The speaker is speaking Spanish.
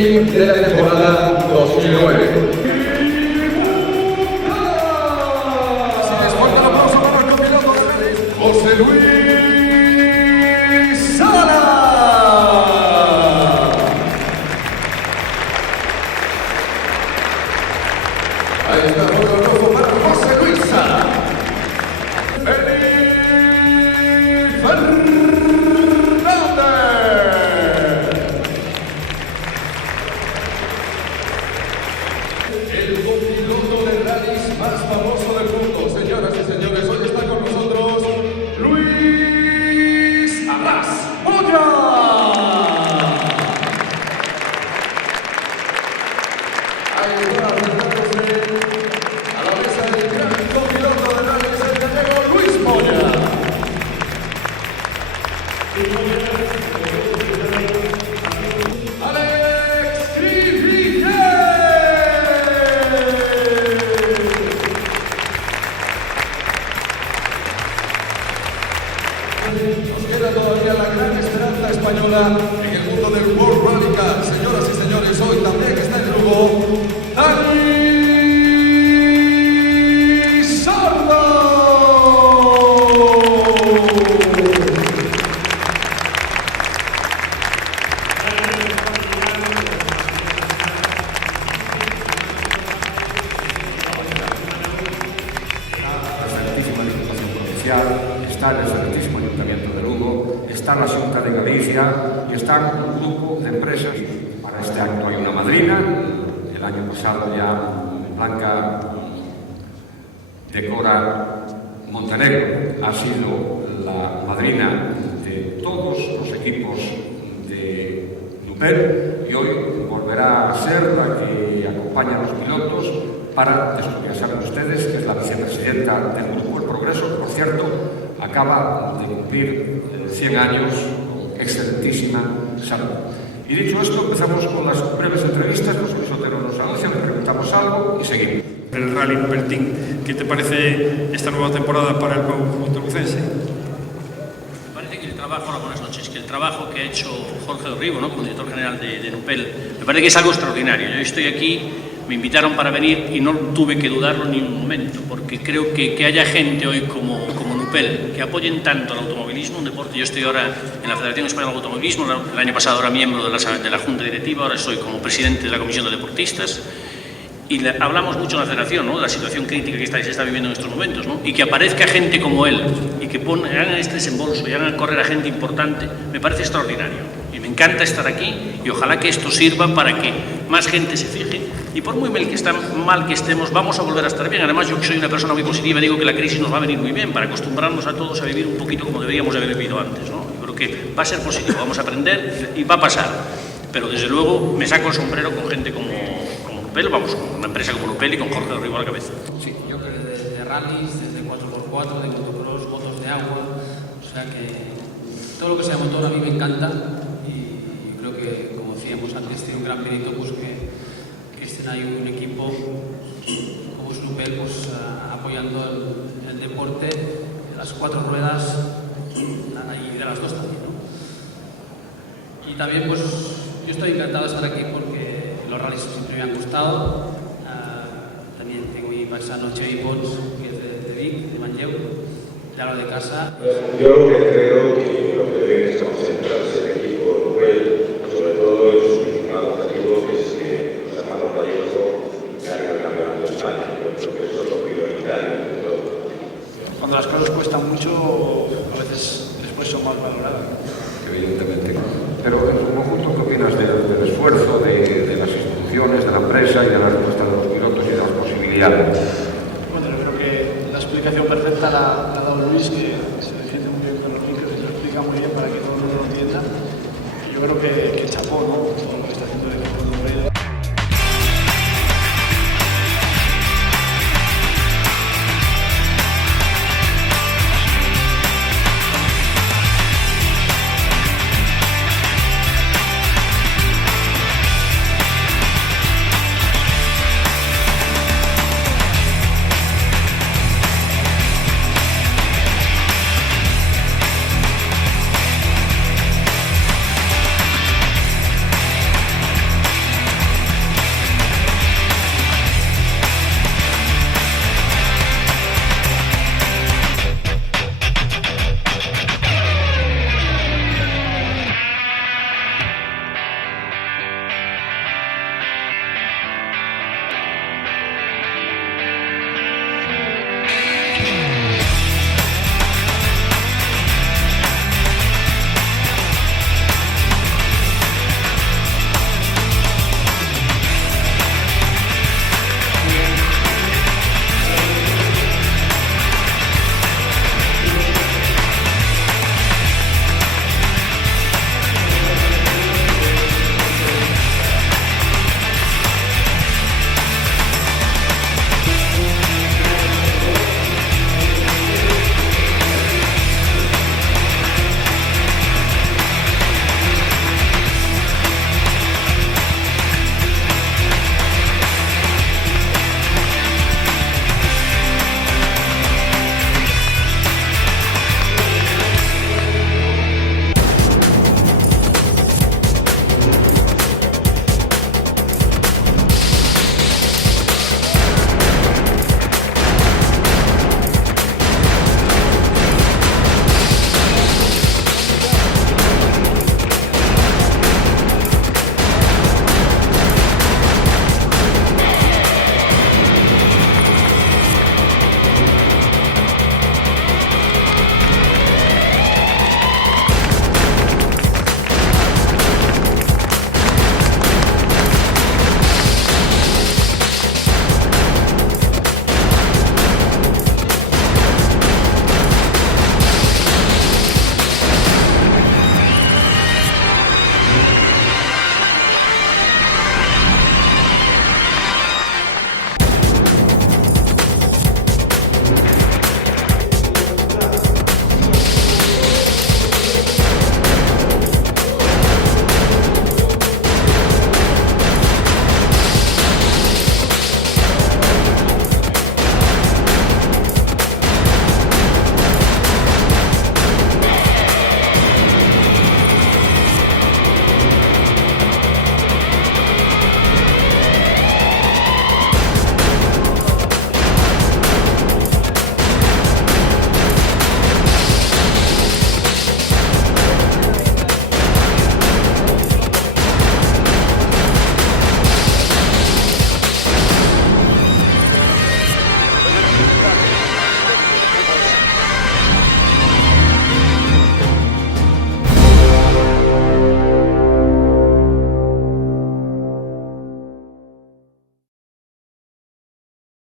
Team de la temporada 2009. José Luis Sala. Ahí está, un aplauso para José Luis Sala. Feliz Fernández. El copiloto de rallies más famoso del mundo, señoras y señores, hoy está con nosotros Luis Arras Moya. Ahí está, sentándose a la mesa del gran copiloto de rallies, el gallego Luis Moya. Alex Crivillé. Nos queda todavía la gran esperanza española en el mundo del World Rally Car. Señoras y señores, hoy también está en Lugo Dani Sordo. Excelentísima Diputación Provincial, está el excelentísimo Ayuntamiento de Lugo, está la Xunta de Galicia y está un grupo de empresas. Para este acto hay una madrina. El año pasado ya Blanca Decora Montenegro ha sido la madrina de todos los equipos de Nupel y hoy volverá a ser la que acompaña a los pilotos para, esto ya saben ustedes, que es la vicepresidenta del Grupo El Progreso, que por cierto acaba de cumplir 100 años con excelentísima salud. Y dicho esto, empezamos con las breves entrevistas. José Luis Otero nos anuncia, le preguntamos algo y seguimos. El Rally Pertín, ¿qué te parece esta nueva temporada para el conjunto lucense? Me parece que el trabajo, hola, buenas noches, que el trabajo que ha hecho Jorge Dorribo, ¿no?, como director general de Nupel, me parece que es algo extraordinario. Yo estoy aquí, me invitaron para venir y no tuve que dudarlo ni un momento, porque creo que haya gente hoy como Nupel, que apoyen tanto el automovilismo, un deporte. Yo estoy ahora en la Federación Española de Automovilismo, el año pasado era miembro de la Junta Directiva, ahora soy como presidente de la Comisión de Deportistas. Y hablamos mucho en la federación, ¿no?, de la situación crítica que se está viviendo en estos momentos, ¿no?, y que aparezca gente como él y que hagan este desembolso y hagan correr a gente importante, me parece extraordinario. Y me encanta estar aquí y ojalá que esto sirva para que más gente se fije. Y por muy mal que estemos, vamos a volver a estar bien. Además, yo que soy una persona muy positiva, digo que la crisis nos va a venir muy bien para acostumbrarnos a todos a vivir un poquito como deberíamos haber vivido antes, ¿no? Yo creo que va a ser positivo, vamos a aprender y va a pasar. Pero desde luego me saco el sombrero con gente como Nupel, vamos, con una empresa como Nupel y con Jorge Dorribo a la cabeza. Sí, yo creo que de rallies, desde 4x4, de motocross, motos de agua, o sea que todo lo que sea motor a mí me encanta y creo que, como decíamos antes, tiene un gran mérito pues que estén ahí un equipo como es Nupel pues, apoyando el deporte, las cuatro ruedas y de las dos también, ¿no? Y también pues yo estoy encantado de estar aquí porque los rallies siempre me han gustado. También tengo mi paisano Xavi Pons, que es de Vic, de Manlleu, de Aro de Casa. Yo lo que creo que